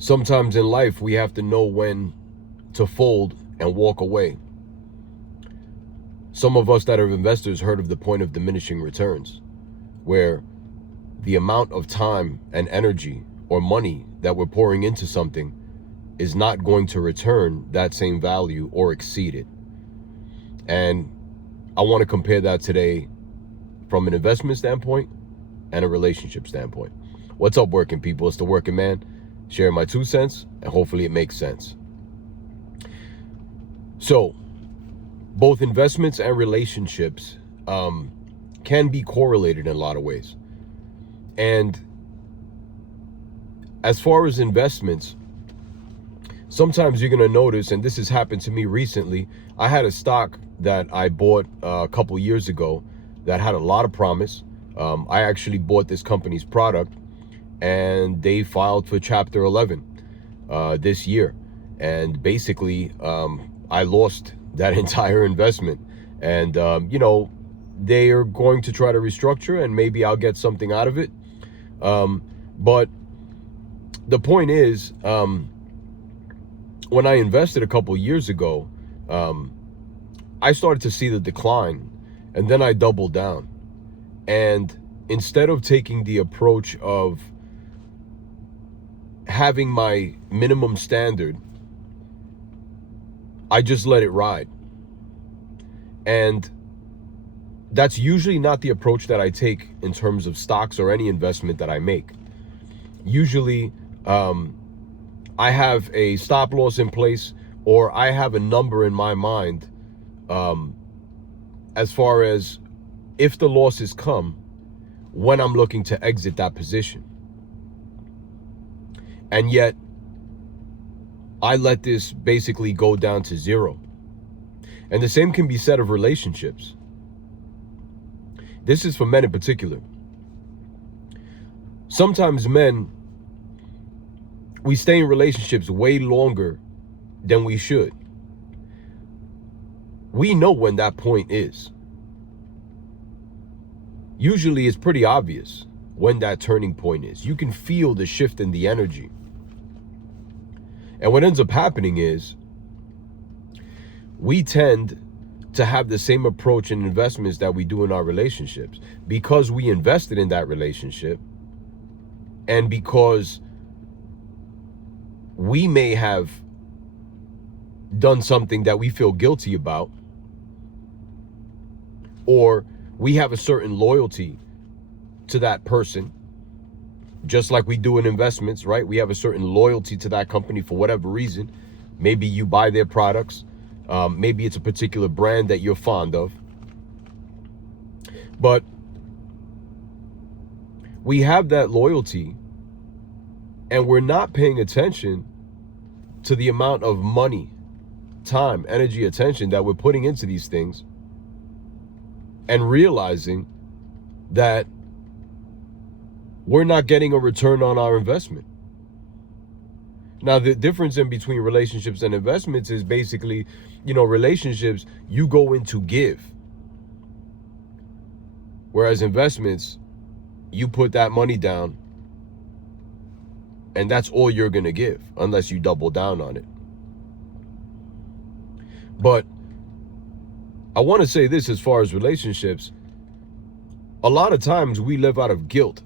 Sometimes in life, we have to know when to fold and walk away. Some of us that are investors heard of the point of diminishing returns, where the amount of time and energy or money that we're pouring into something is not going to return that same value or exceed it. And I want to compare that today from an investment standpoint and a relationship standpoint. What's up, working people? It's the working man, sharing my 2 cents, and hopefully it makes sense. So, both investments and relationships can be correlated in a lot of ways. And as far as investments, sometimes you're going to notice, and this has happened to me recently, I had a stock that I bought a couple years ago that had a lot of promise. I actually bought this company's product, and they filed for Chapter 11 this year. And basically, I lost that entire investment. And, they are going to try to restructure, and maybe I'll get something out of it. But the point is, when I invested a couple years ago, I started to see the decline, and then I doubled down. And instead of taking the approach of having my minimum standard, I just let it ride. And that's usually not the approach that I take in terms of stocks or any investment that I make. Usually, I have a stop loss in place, or I have a number in my mind as far as if the losses come, when I'm looking to exit that position. And yet, I let this basically go down to zero. And the same can be said of relationships. This is for men in particular. Sometimes men, we stay in relationships way longer than we should. We know when that point is. Usually it's pretty obvious when that turning point is. You can feel the shift in the energy. And what ends up happening is we tend to have the same approach in investments that we do in our relationships, because we invested in that relationship, and because we may have done something that we feel guilty about, or we have a certain loyalty to that person, just like we do in investments, right? We have a certain loyalty to that company for whatever reason. Maybe you buy their products. Maybe it's a particular brand that you're fond of. But we have that loyalty, and we're not paying attention to the amount of money, time, energy, attention that we're putting into these things, and realizing that we're not getting a return on our investment. Now, the difference in between relationships and investments is basically, relationships, you go in to give. Whereas investments, you put that money down, and that's all you're going to give, unless you double down on it. But I want to say this as far as relationships. A lot of times we live out of guilt.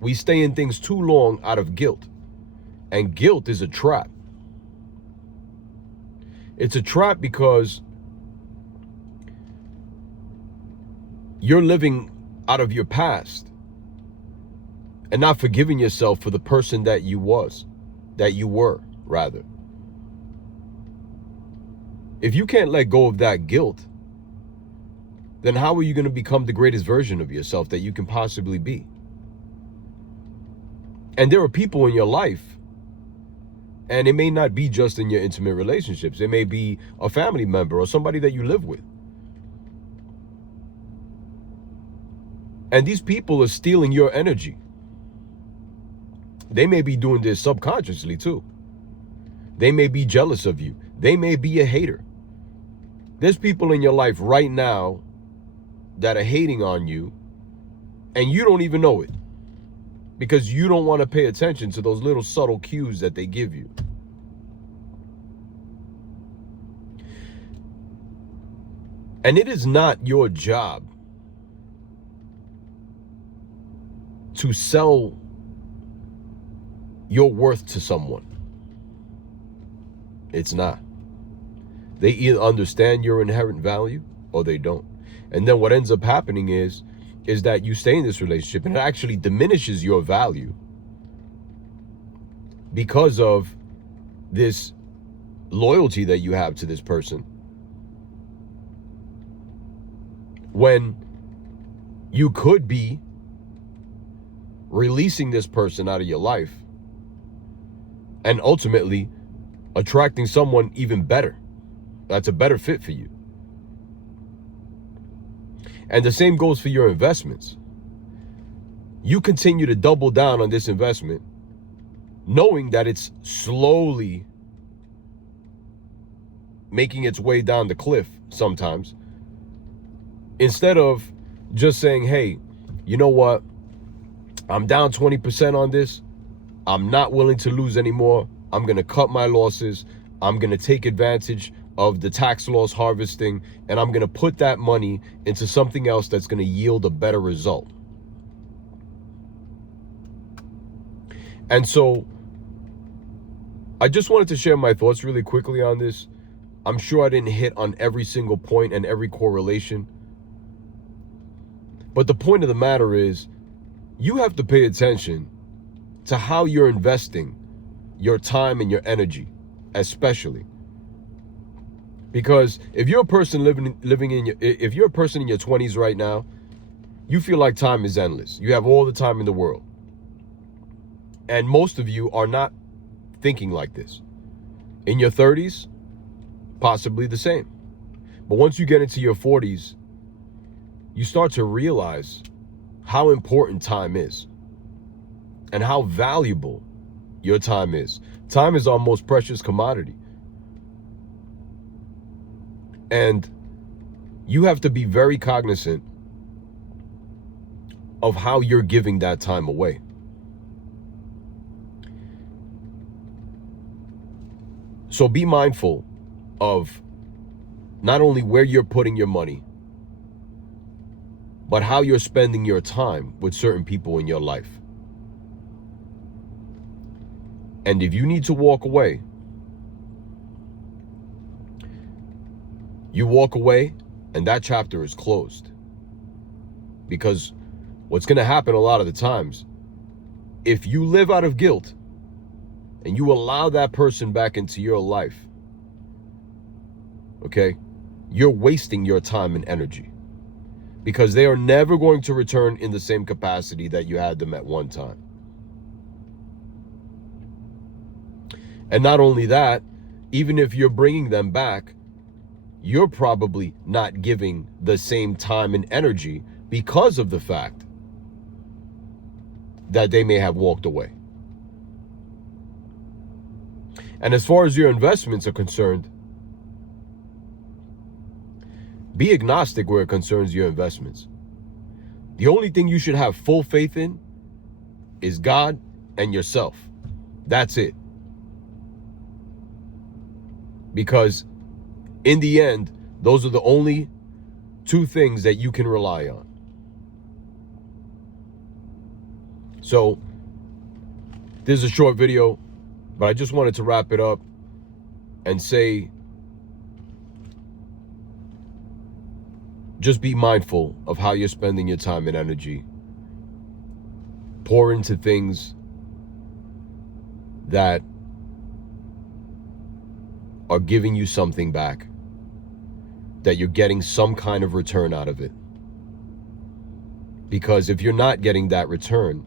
We stay in things too long out of guilt. And guilt is a trap. It's a trap because you're living out of your past and not forgiving yourself for the person that you were. If you can't let go of that guilt, then how are you going to become the greatest version of yourself that you can possibly be? And there are people in your life, and it may not be just in your intimate relationships. It may be a family member or somebody that you live with. And these people are stealing your energy. They may be doing this subconsciously too. They may be jealous of you. They may be a hater. There's people in your life right now that are hating on you, and you don't even know it. because you don't want to pay attention to those little subtle cues that they give you. And it is not your job to sell your worth to someone. It's not. They either understand your inherent value or they don't. And then what ends up happening is that you stay in this relationship and it actually diminishes your value because of this loyalty that you have to this person. When you could be releasing this person out of your life and ultimately attracting someone even better, that's a better fit for you. And the same goes for your investments. You continue to double down on this investment, knowing that it's slowly making its way down the cliff sometimes, instead of just saying, hey, you know what? I'm down 20% on this. I'm not willing to lose anymore. I'm going to cut my losses. I'm going to take advantage of the tax loss harvesting, and I'm going to put that money into something else that's going to yield a better result. And so I just wanted to share my thoughts really quickly on this. I'm sure I didn't hit on every single point and every correlation. But the point of the matter is, you have to pay attention to how you're investing your time and your energy, especially. Because if you're a person if you're a person in your 20s right now, you feel like time is endless. You have all the time in the world. And most of you are not thinking like this. In your 30s, possibly the same. But once you get into your 40s, you start to realize how important time is and how valuable your time is. Time is our most precious commodity. And you have to be very cognizant of how you're giving that time away. So be mindful of not only where you're putting your money, but how you're spending your time with certain people in your life. And if you need to walk away, you walk away and that chapter is closed. Because what's going to happen a lot of the times, if you live out of guilt and you allow that person back into your life, okay, you're wasting your time and energy. Because they are never going to return in the same capacity that you had them at one time. And not only that, even if you're bringing them back, you're probably not giving the same time and energy because of the fact that they may have walked away. And as far as your investments are concerned, be agnostic where it concerns your investments. The only thing you should have full faith in is God and yourself. That's it. Because in the end, those are the only two things that you can rely on. So, this is a short video, but I just wanted to wrap it up and say, just be mindful of how you're spending your time and energy. Pour into things that are giving you something back, that you're getting some kind of return out of it. Because if you're not getting that return,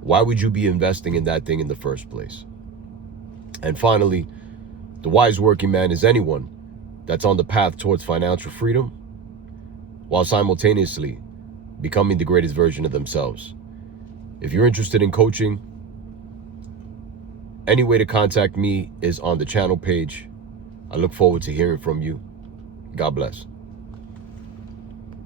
why would you be investing in that thing in the first place? And finally, the wise working man is anyone that's on the path towards financial freedom while simultaneously becoming the greatest version of themselves. If you're interested in coaching, any way to contact me is on the channel page. I look forward to hearing from you. God bless.